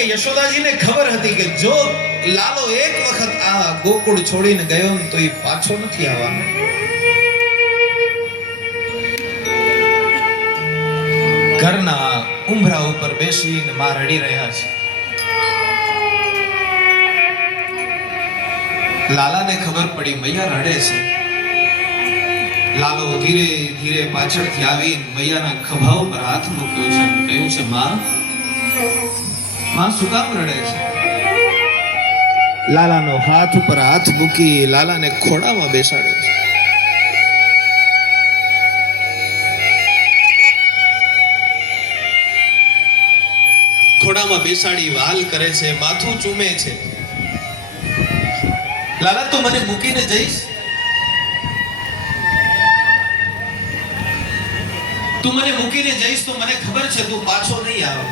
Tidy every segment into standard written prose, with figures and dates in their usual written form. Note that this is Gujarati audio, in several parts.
કે યશોદાજીને ખબર હતી કે જો લાલો એક વખત આ ગોકુળ છોડીને ગયો ને તો એ પાછો નથી આવવાનો. ઘરના ઉંબરા ઉપર બેસીને માં રડી રહ્યા છે. લાલાને ખબર પડી મૈયા રડે છે. લાલો ધીરે ધીરે પાછળથી આવી મૈયાના ખભા ઉપર હાથ મૂક્યો છે, કહ્યું છે માં શું કામ રડે છે? લાલાનો હાથ ઉપર હાથ મૂકી લાલાને ખોડામાં બેસાડે છે. ખોડામાં બેસાડી વાલ કરે છે, માથું ચૂમે છે. લાલા તું મને મૂકીને જઈશ? તું મને મૂકીને જઈશ તો મને ખબર છે તું પાછો નહીં આવે.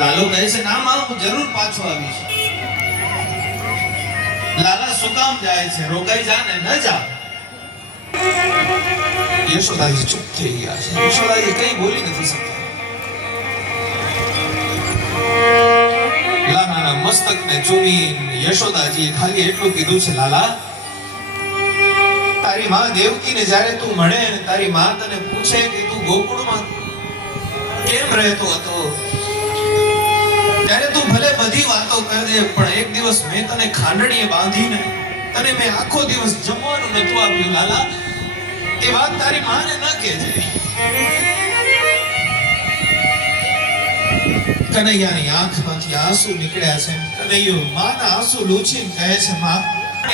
લાલો કહે છે ના માં હું જરૂર પાછો આવીશ. લાલા શું કામ જાય છે? રોકાઈ જા ને, ન જા. યશોદાજી ચૂપ થઈ ગયા છે. યશોદાજી કઈ બોલી નથી શકતા. લાલાના મસ્તકને ચૂમી યશોદાજી ખાલી એટલું કીધું છે લાલા તારી માં દેવકીને જ્યારે તું મળે અને તારી માં તને પૂછે કે તું ગોકુળમાં કેમ રહેતો હતો ત્યારે તું ભલે બધી વાતો કરી દે પણ એક દિવસ મેં તને ખાંડણીએ બાંધીને તને મેં આખો દિવસ જમવાનું નતું આપ્યું લાલા એ વાત તારી માને ન કહેજે. કનૈયાની આંખમાંથી આંસુ નીકળ્યા છે. કનૈયો માના આંસુ લૂછીને કહે છે માં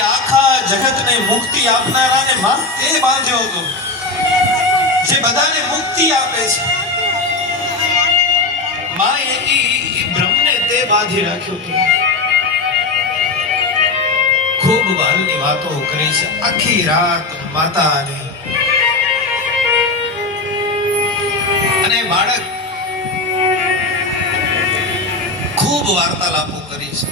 આખા જગતને મુક્તિ આપનારાને માં તે બાંધ્યો હતો જે બધાને મુક્તિ આપે છે. માં એ બ્રહ્મને તે બાંધી રાખ્યો હતો. ખૂબ વાલની વાતો કરી છે આખી રાત માતાને અને બાળક ખૂબ વાર્તાલાપો કરી છે.